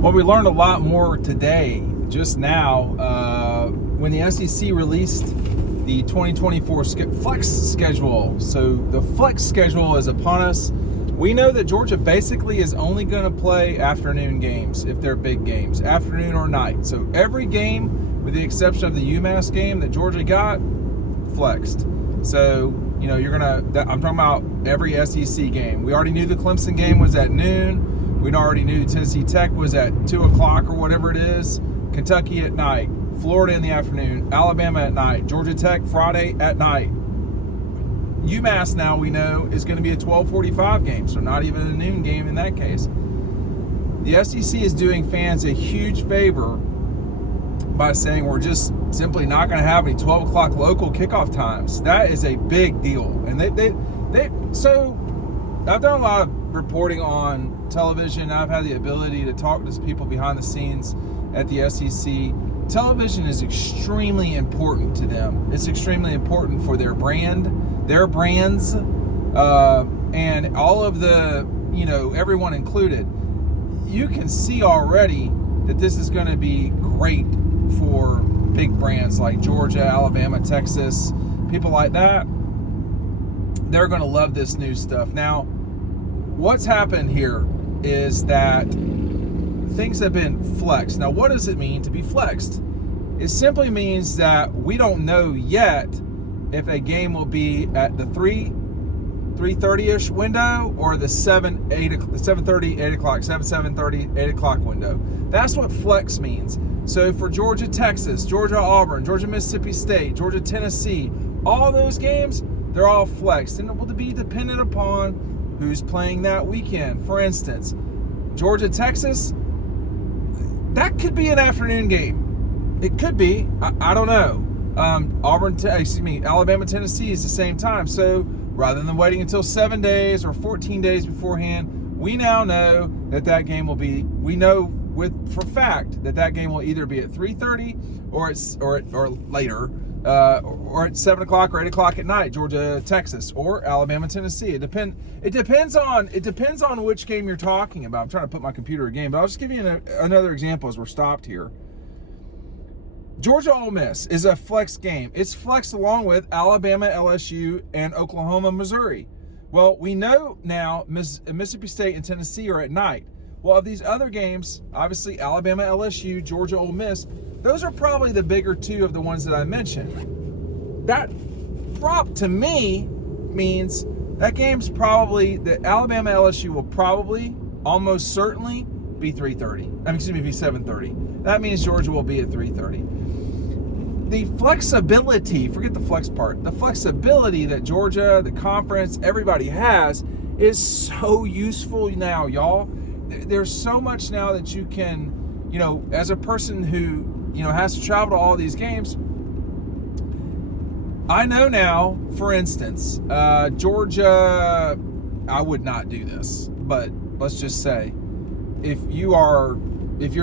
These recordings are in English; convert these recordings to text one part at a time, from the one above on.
Well, we learned a lot more today, just now, when the SEC released the 2024 flex schedule. So the flex schedule is upon us. We know that Georgia basically is only going to play afternoon games if they're big games, afternoon or night. So every game, with the exception of the UMass game that Georgia got, flexed. So, you know, I'm talking about every SEC game. We already knew the Clemson game was at noon. We already knew Tennessee Tech was at 2 o'clock or whatever it is. Kentucky at night. Florida in the afternoon. Alabama at night. Georgia Tech Friday at night. UMass now we know is going to be a 12:45 game, so not even a noon game in that case. The SEC is doing fans a huge favor by saying we're just simply not going to have any 12 o'clock local kickoff times. That is a big deal. And so I've done a lot of reporting on television. I've had the ability to talk to people behind the scenes at the SEC. Television is extremely important to them. It's extremely important for their brands, and all of the, everyone included. You can see already that this is going to be great for big brands like Georgia, Alabama, Texas, people like that. They're going to love this new stuff. Now, what's happened here is that things have been flexed. Now, what does it mean to be flexed? It simply means that we don't know yet if a game will be at the 3:30-ish window or the 7:30, 8 o'clock, 7:30, 8 o'clock window. That's what flex means. So for Georgia, Texas, Georgia, Auburn, Georgia, Mississippi State, Georgia, Tennessee, all those games, they're all flexed. And it will be dependent upon who's playing that weekend. For instance, Georgia, Texas, that could be an afternoon game. It could be. I don't know. Alabama, Tennessee is the same time. So rather than waiting until 7 days or 14 days beforehand, we now know that game will be. We know for fact that game will either be at 3:30 or later, or at 7 o'clock or 8 o'clock at night. Georgia, Texas, or Alabama, Tennessee. It depends on which game you're talking about. I'm trying to put my computer again, but I'll just give you another example as we're stopped here. Georgia Ole Miss is a flex game. It's flexed along with Alabama, LSU, and Oklahoma, Missouri. Well, we know now Mississippi State and Tennessee are at night. Well, of these other games, obviously Alabama, LSU, Georgia, Ole Miss, those are probably the bigger two of the ones that I mentioned. That prop to me means that game's probably, the Alabama, LSU will probably, almost certainly, be 3:30. Be 7:30. That means Georgia will be at 3:30. The flexibility, forget the flex part, the flexibility that Georgia, the conference, everybody has is so useful now, y'all. There's so much now that you can, as a person who, has to travel to all these games, I know now, for instance, Georgia, I would not do this, but let's just say, if you're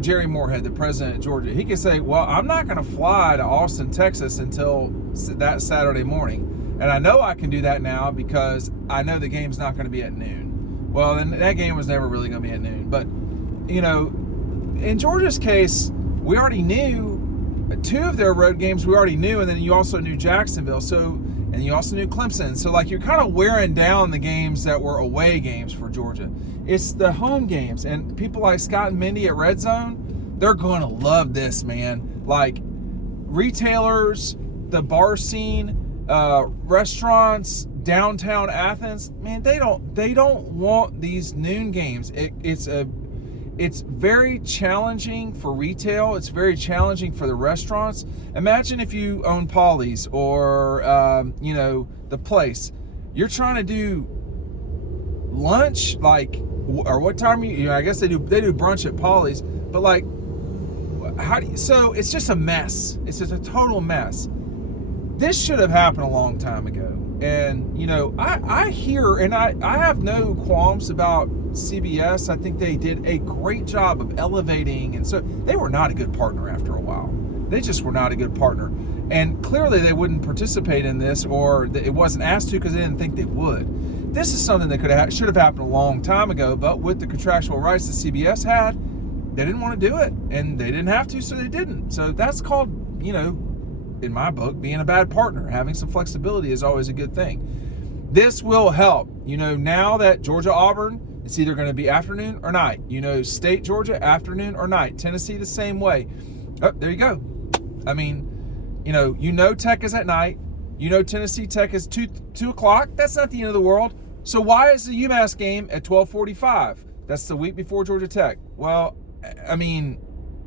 Jerry Moorhead, the president of Georgia, he can say, well, I'm not going to fly to Austin, Texas until that Saturday morning. And I know I can do that now because I know the game's not going to be at noon. Well, then that game was never really going to be at noon. But, in Georgia's case, we already knew two of their road games we already knew, and then you also knew Jacksonville. And you also knew Clemson. So, you're kind of wearing down the games that were away games for Georgia. It's the home games. And people like Scott and Mindy at Red Zone, they're going to love this, man. Retailers, the bar scene, restaurants, downtown Athens, man, they don't want these noon games. It's very challenging for retail. It's very challenging for the restaurants. Imagine if you own Polly's or the Place. You're trying to do lunch, or what time I guess they do brunch at Polly's, but so it's just a mess. It's just a total mess. This should have happened a long time ago. And, I hear, and I have no qualms about CBS. I think they did a great job of elevating, and so they were not a good partner after a while. They just were not a good partner. And clearly they wouldn't participate in this, or it wasn't asked to because they didn't think they would. This is something that should have happened a long time ago, but with the contractual rights that CBS had, they didn't want to do it, and they didn't have to, so they didn't. So that's called, in my book, being a bad partner. Having some flexibility is always a good thing. This will help. Now that Georgia Auburn, it's either going to be afternoon or night. State Georgia, afternoon or night. Tennessee the same way. Oh, there you go. I mean, Tech is at night. Tennessee Tech is 2 o'clock. That's not the end of the world. So why is the UMass game at 12:45? That's the week before Georgia Tech. Well, I mean,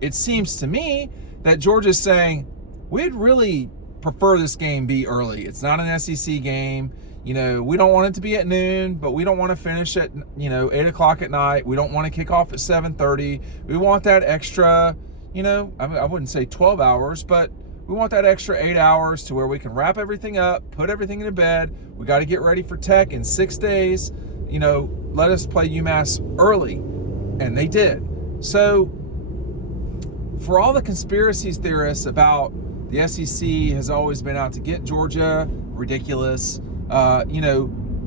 it seems to me that Georgia's saying, we'd really prefer this game be early. It's not an SEC game. We don't want it to be at noon, but we don't want to finish at, 8 o'clock at night. We don't want to kick off at 7:30. We want that extra, I wouldn't say 12 hours, but we want that extra 8 hours to where we can wrap everything up, put everything into bed. We got to get ready for Tech in 6 days. Let us play UMass early. And they did. So for all the conspiracy theorists about the SEC has always been out to get Georgia, ridiculous.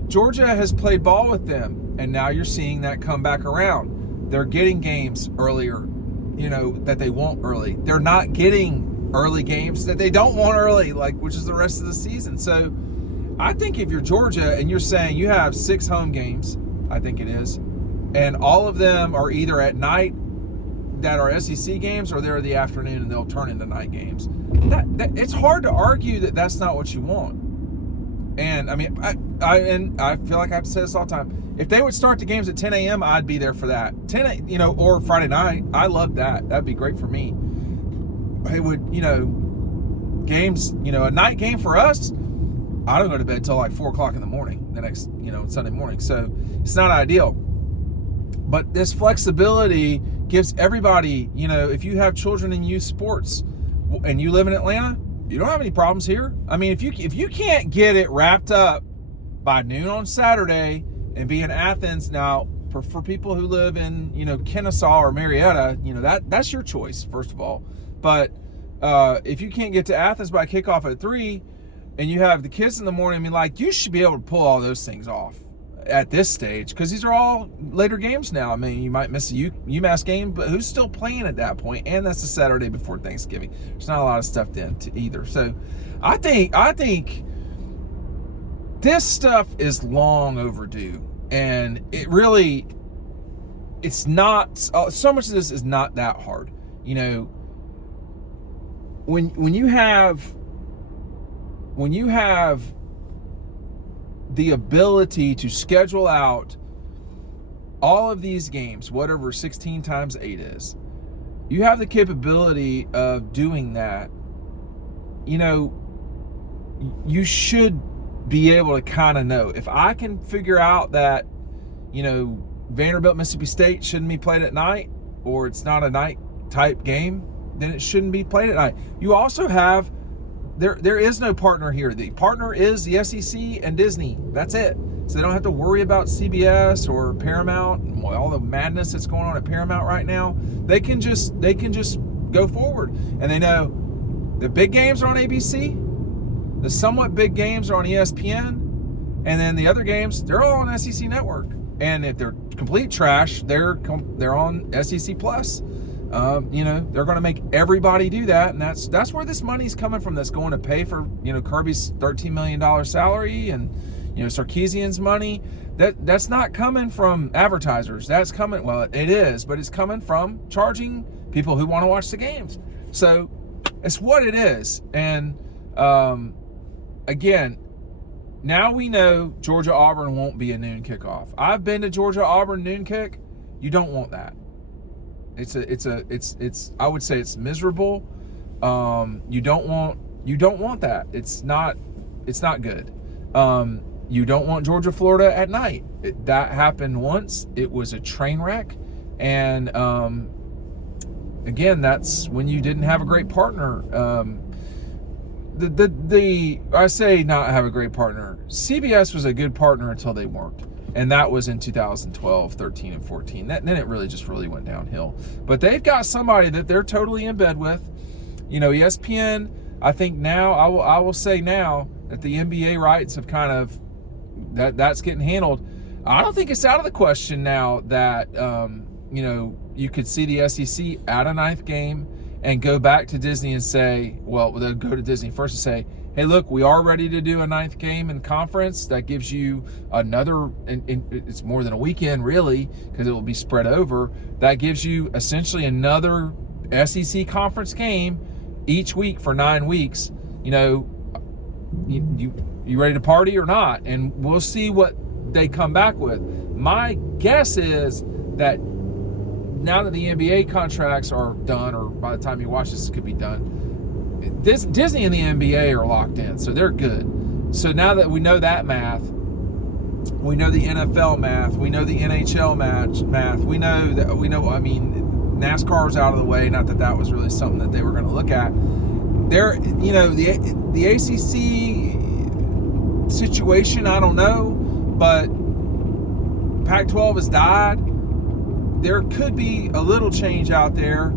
Georgia has played ball with them, and now you're seeing that come back around. They're getting games earlier, that they want early. They're not getting early games that they don't want early, which is the rest of the season. So I think if you're Georgia and you're saying you have 6 home games, I think it is, and all of them are either at night that are SEC games, or they're the afternoon and they'll turn into night games. That it's hard to argue that that's not what you want. And I mean, I feel like I've said this all the time. If they would start the games at 10 a.m., I'd be there for that. 10, or Friday night. I love that. That'd be great for me. It would, games, a night game for us, I don't go to bed till 4 o'clock in the morning the next, Sunday morning. So it's not ideal. But this flexibility gives everybody, if you have children in youth sports and you live in Atlanta, you don't have any problems here. I mean, if you can't get it wrapped up by noon on Saturday and be in Athens, now for people who live in, Kennesaw or Marietta, that's your choice, first of all. But if you can't get to Athens by kickoff at 3 and you have the kids in the morning, you should be able to pull all those things off at this stage, because these are all later games now. I mean, you might miss a UMass game, but who's still playing at that point? And that's the Saturday before Thanksgiving. There's not a lot of stuff then either. So I think this stuff is long overdue, and it's not, so much of this is not that hard. When you have the ability to schedule out all of these games, whatever 16 times 8 is, you have the capability of doing that. You should be able to kind of know. If I can figure out that, Vanderbilt, Mississippi State shouldn't be played at night, or it's not a night type game, then it shouldn't be played at night. You also have, there is no partner here. The partner is the SEC and Disney. That's it. So they don't have to worry about CBS or Paramount and all the madness that's going on at Paramount right now. They can just go forward, and they know the big games are on ABC, the somewhat big games are on ESPN, and then the other games, they're all on SEC Network. And if they're complete trash, they're on SEC Plus. They're going to make everybody do that, and that's where this money's coming from. That's going to pay for Kirby's $13 million salary and Sarkisian's money. That's not coming from advertisers. That's coming, well, it is, but it's coming from charging people who want to watch the games. So it's what it is. And again, now we know Georgia Auburn won't be a noon kickoff. I've been to Georgia Auburn noon kick. You don't want that. It's I would say it's miserable. You don't want that. It's not good. You don't want Georgia Florida at night. That happened once. It was a train wreck, and again, that's when you didn't have a great partner. I say not have a great partner. CBS was a good partner until they weren't. And that was in 2012, 13, and 14. Then it really went downhill. But they've got somebody that they're totally in bed with. ESPN, I think now, I will say now that the NBA rights have kind of, that's getting handled. I don't think it's out of the question now that, you could see the SEC add a 9th game and go back to Disney and say, well, they'll go to Disney first and say, hey, look, we are ready to do a 9th game in conference. That gives you another, and it's more than a weekend really, because it will be spread over. That gives you essentially another SEC conference game each week for 9 weeks. You know, you ready to party or not? And we'll see what they come back with. My guess is that now that the NBA contracts are done, or by the time you watch this, it could be done, Disney and the NBA are locked in, so they're good. So now that we know that math, we know the NFL math, we know the NHL math, we know. I mean, NASCAR's out of the way. Not that that was really something that they were going to look at. There, you know, the ACC situation, I don't know, but Pac-12 has died. There could be a little change out there.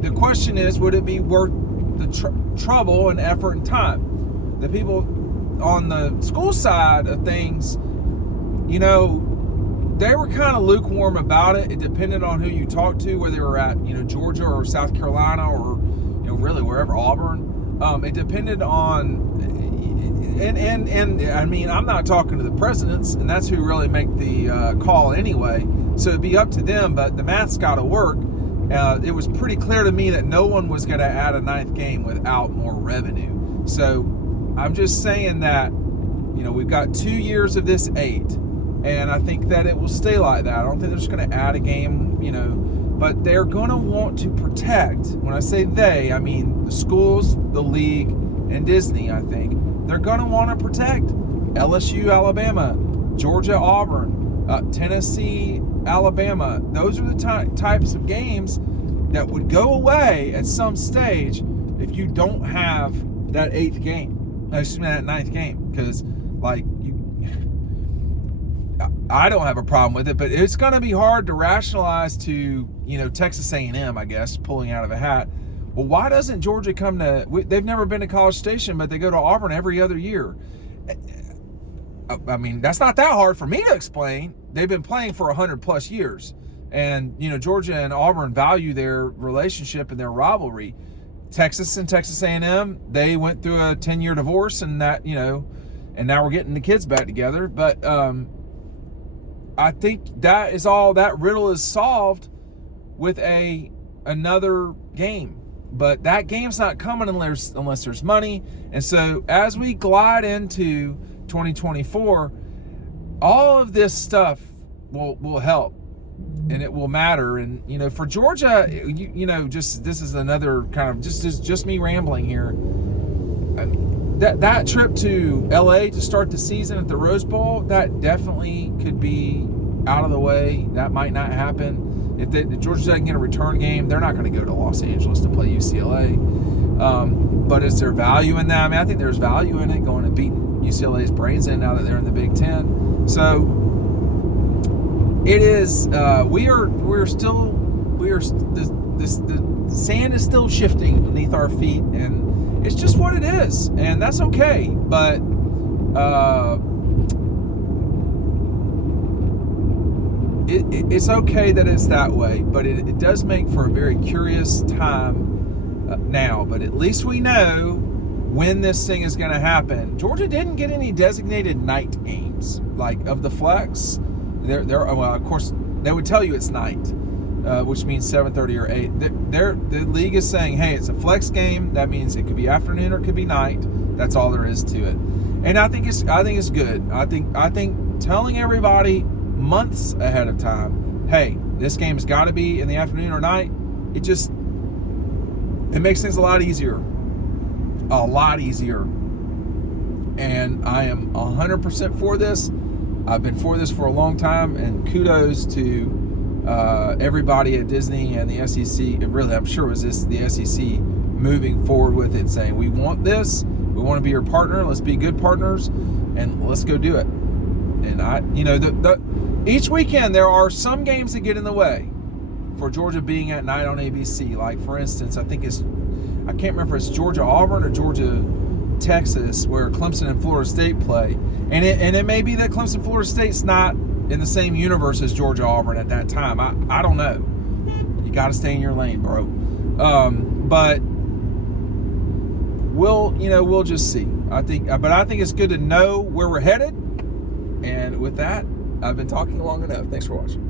The question is, would it be worth the trouble and effort and time? The people on the school side of things, you know, they were kind of lukewarm about it. It depended on who you talked to, whether they were at, you know, Georgia or South Carolina or, you know, really wherever, Auburn. It depended on, and I mean, I'm not talking to the presidents, and that's who really make the call anyway. So it'd be up to them, but the math's got to work. It was pretty clear to me that no one was going to add a 9th game without more revenue. So I'm just saying that, you know, we've got 2 years of this 8, and I think that it will stay like that. I don't think they're just going to add a game, you know, but they're going to want to protect. When I say they, I mean the schools, the league, and Disney. I think they're going to want to protect LSU, Alabama, Georgia, Auburn, Tennessee, Alabama. Those are the types of games that would go away at some stage if you don't have that 8th game. Excuse me, that 9th game. Because, like, I don't have a problem with it, but it's going to be hard to rationalize to, you know, Texas A&M, I guess, pulling out of a hat. Well, why doesn't Georgia come to? They've never been to College Station, but they go to Auburn every other year. I mean, that's not that hard for me to explain. They've been playing for 100+ years. And, you know, Georgia and Auburn value their relationship and their rivalry. Texas and Texas A&M, they went through a 10-year divorce, and that, you know, and now we're getting the kids back together. But I think that is all, that riddle is solved with another game. But that game's not coming unless there's money. And so as we glide into 2024, all of this stuff will help, and it will matter. And, you know, for Georgia, you know, just, this is another kind of just me rambling here. I mean, that trip to LA to start the season at the Rose Bowl, that definitely could be out of the way. That might not happen. If Georgia doesn't get a return game, they're not going to go to Los Angeles to play UCLA. But is there value in that? I mean, I think there's value in it, going and beating UCLA's brains in now that they're in the Big Ten. So it is. The sand is still shifting beneath our feet, and it's just what it is, and that's okay. But it's okay that it's that way. But it does make for a very curious time now. But at least we know when this thing is going to happen. Georgia didn't get any designated night games, like of the flex. Well, of course, they would tell you it's night, which means 7:30 or 8. The league is saying, hey, it's a flex game. That means it could be afternoon or it could be night. That's all there is to it. And I think it's good. I think telling everybody months ahead of time, hey, this game's got to be in the afternoon or night, it makes things a lot easier. And I am 100% for this. I've been for this for a long time, and kudos to everybody at Disney and the SEC. And really, I'm sure it was the SEC moving forward with it, saying, we want this, we want to be your partner, let's be good partners, and let's go do it. And each weekend there are some games that get in the way for Georgia being at night on ABC. Like, for instance, I can't remember if it's Georgia Auburn or Georgia Texas, where Clemson and Florida State play, and it may be that Clemson Florida State's not in the same universe as Georgia Auburn at that time. I don't know, You got to stay in your lane, bro. But we'll just see. I think it's good to know where we're headed. And with that, I've been talking long enough. Thanks for watching.